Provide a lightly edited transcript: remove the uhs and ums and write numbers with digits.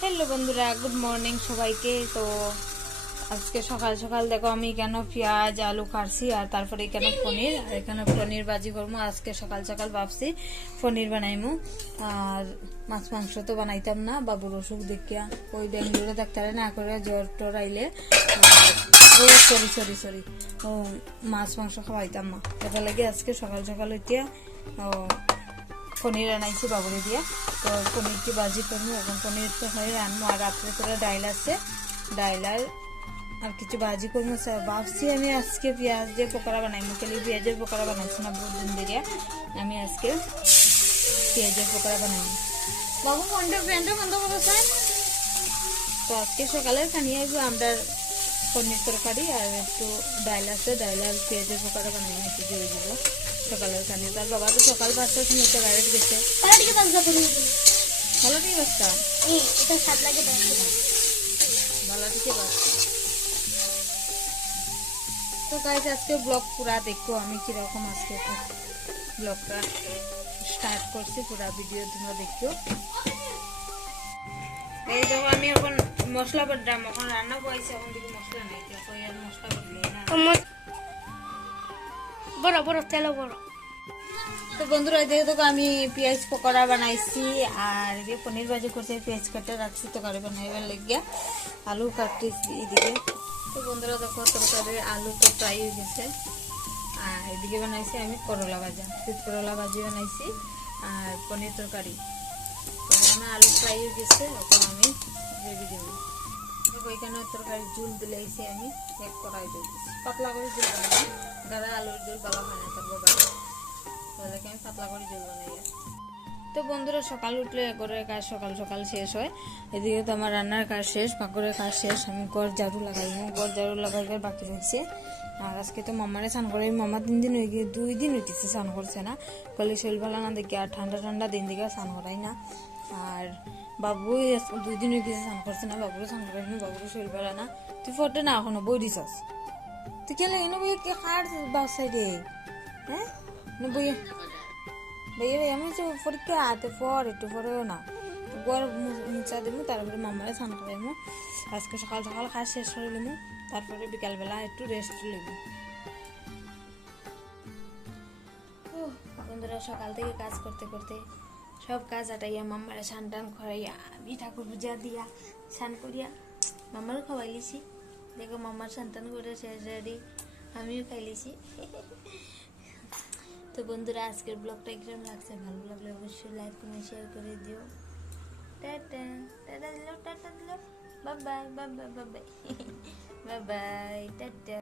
Hello বন্ধুরা, good morning সবাইকে। তো আজকে সকাল সকাল দেখো আমি কেন পেঁয়াজ আলু কাটছি আর তারপরে কেন পনির, আর এখানে পনির ভাজি করবো। আজকে সকাল সকাল ভাবছি পনির বানাইমু। আর মাছ মাংস তো বানাইতাম না, বাবুর অসুখ দেখিয়া ওই বেঙ্গলোরে ডাক্তারে না করে জ্বর টর আইলে সরি ও মাছ মাংস খাওয়াইতাম না, এটা লাগে আজকে সকাল সকাল হইতিয়া পনির আনাইছি বাবুরে দিয়া। তো পনিরকে ভাজি করবো, এখন পনির তো হয়ে রান্নু। আর রাত্রে করে ডাইল আছে, ডাইল আর কিছু ভাজি করবো। ভাবছি আমি আজকে পেঁয়াজ দিয়ে পকোড়া বানাই, মুখেলি পেঁয়াজের পকোড়া বানাইছি না বহুত দিন দিয়ে। আমি আজকে পেঁয়াজের পকোড়া বানাই। বাবু ফোনটা ফ্যানটা বন্ধ করেছেন। তো আজকে সকালে খানিয়ে আমরা পনির তরকারি আর একটু ডাইল আছে, ডাইল আর পেঁয়াজের পকোড়া বানাই একটু দিয়ে দিব সকালের খানিয়ে। তার বাবা তো সকাল 5টার সময় তো ডাইরেক্ট গেছে। ভালো ঠিক বাচ্চা, ভালো ঠিকই বাচ্চা। তো গাইস আজকে ব্লগ পুরা দেখো আমি কিরকম আজকে ব্লগটা স্টার্ট করছি, পুরা ভিডিও তোমরা দেখো। এই দেখো আমি এখন মশলা বাটলাম, এখন রান্না করেছি, এখন দিকে মশলা নাই, আর মশলা বাটলি না বড় বড় তেল বড়। তো বন্ধুরা দেখো আমি পেঁয়াজ পকোড়া বানাইছি আর পনির ভাজি করছি, পেঁয়াজ কাটে রাখছি তরকারি বানাইবার লাগিয়া, আলু কাটতেছি এদিকে। তো বন্ধুরা দেখো তরকারি আলু তো ফ্রাই হয়ে গেছে। আর এদিকে বানাইছি আমি করলা ভাজা, করলা ভাজি বানাইছি আর পনির তরকারি। আমার আলু ফ্রাই হয়ে গেছে, এখন আমি রেডি দেবো। ওইখানে তরকারি ঝুল দিলাইছি আমি এক কড়াই দিয়েছি, পাতলা করে ঝুল বানাই, গাড়া আলুর ঝুল ভালো হয় না, তারপর তাদেরকে আমি পাতলা করে ঝুল বানাই। তো বন্ধুরা সকাল উঠলে ঘরের কাজ সকাল সকাল শেষ হয়, এদিকে তো আমার রান্নার কাজ শেষ, পাকড়ের কাজ শেষ। আমি ঘর ঝাড়ু লাগাইবো, ঘর ঝাড়ু লাগাইবার বাকি রয়েছে। আর আজকে তো মামারে স্নান করে, মামা 3 দিন হয়ে গিয়ে 2 দিন হইতেছে স্নান করছে না, কলে শরীর ভালো না দেখি, আর ঠান্ডা ঠান্ডা দিন দিকে স্নান করাই না। আর বাবু 2 দিন হয়ে গেছে স্নান করছে না, বাবুরও স্নান করাইনি, বাবুরও শরীর ভালো না। তুই ফটো না এখনো বই দিছস, তুই খেলে এনে বই কে খার বাসায় রে? হ্যাঁ বই ভাইয়া আমি পরীক্ষা হাতে পর একটু পরেও না গড় মুচা দেবো, তারপরে মামারে স্নান করাইমু। আজকে সকাল সকাল কাজ শেষ করে নিমু, তারপরে বিকালবেলা একটু রেস্ট নেব। বন্ধুরা সকাল থেকে কাজ করতে করতে সব কাজ আটাইয়া মামারে স্নান টান করাইয়া আমি ঠাকুর পূজা দিয়া স্নান করিয়া মামারও খাওয়াইলিছি। দেখো মামার স্নান টান করে শেষ রেডি, আমিও খাইলিছি। তো বন্ধুরা আজকের ব্লগটা কিরকম লাগছে, ভালো লাগলে অবশ্যই লাইক কমেন্ট শেয়ার করে দিও। টাটা টাটা দিল, টাটা দিল, bye bye bye bye bye bye bye tata.